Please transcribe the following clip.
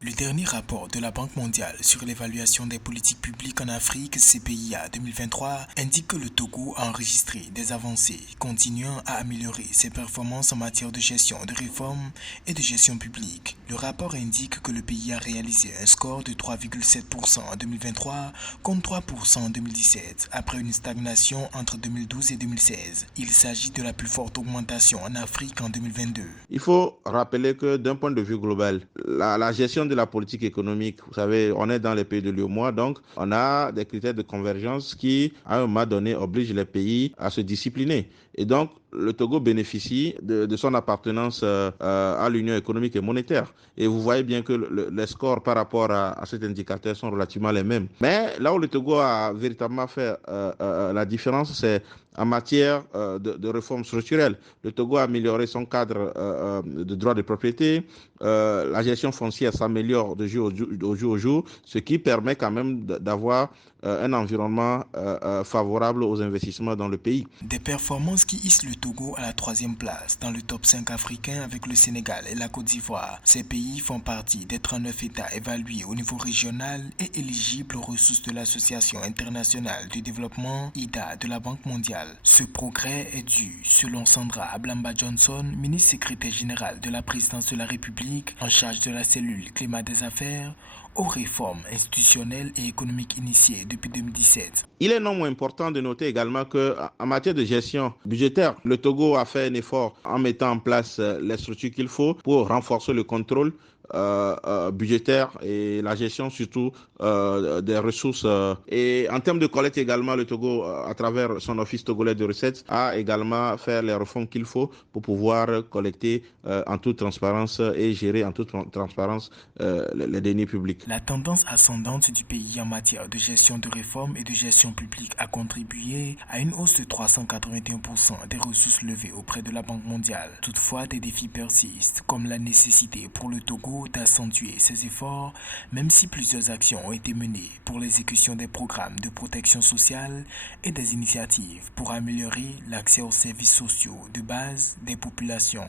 Le dernier rapport de la Banque mondiale sur l'évaluation des politiques publiques en Afrique, CPIA 2023, indique que le Togo a enregistré des avancées, continuant à améliorer ses performances en matière de gestion de réforme et de gestion publique. Le rapport indique que le pays a réalisé un score de 3,7% en 2023 contre 3% en 2017, après une stagnation entre 2012 et 2016. Il s'agit de la plus forte augmentation en Afrique en 2022. Il faut rappeler que d'un point de vue global, la gestion de la politique économique, vous savez, on est dans les pays de l'UEMOA, donc on a des critères de convergence qui, à un moment donné, obligent les pays à se discipliner. Et donc, le Togo bénéficie de son appartenance à l'Union économique et monétaire. Et vous voyez bien que les scores par rapport à cet indicateur sont relativement les mêmes. Mais là où le Togo a véritablement fait la différence, c'est en matière de réformes structurelles. Le Togo a amélioré son cadre de droit de propriété. La gestion foncière s'améliore de jour au jour, ce qui permet quand même d'avoir un environnement favorable aux investissements dans le pays. Des performances qui hissent le Togo à la troisième place dans le top 5 africain avec le Sénégal et la Côte d'Ivoire. Ces pays font partie des 39 États évalués au niveau régional et éligibles aux ressources de l'Association internationale du développement IDA de la Banque mondiale. Ce progrès est dû, selon Sandra Ablamba Johnson, ministre secrétaire générale de la présidence de la République en charge de la cellule climat des affaires, aux réformes institutionnelles et économiques initiées depuis 2017. Il est non moins important de noter également qu'en matière de gestion budgétaire, le Togo a fait un effort en mettant en place les structures qu'il faut pour renforcer le contrôle budgétaire et la gestion surtout des ressources. Et en termes de collecte également, le Togo, à travers son office togolais de recettes, a également fait les réformes qu'il faut pour pouvoir collecter en toute transparence et gérer en toute transparence les deniers publics. La tendance ascendante du pays en matière de gestion de réforme et de gestion publique a contribué à une hausse de 381% des ressources levées auprès de la Banque mondiale. Toutefois, des défis persistent, comme la nécessité pour le Togo d'accentuer ses efforts, même si plusieurs actions ont été menées pour l'exécution des programmes de protection sociale et des initiatives pour améliorer l'accès aux services sociaux de base des populations.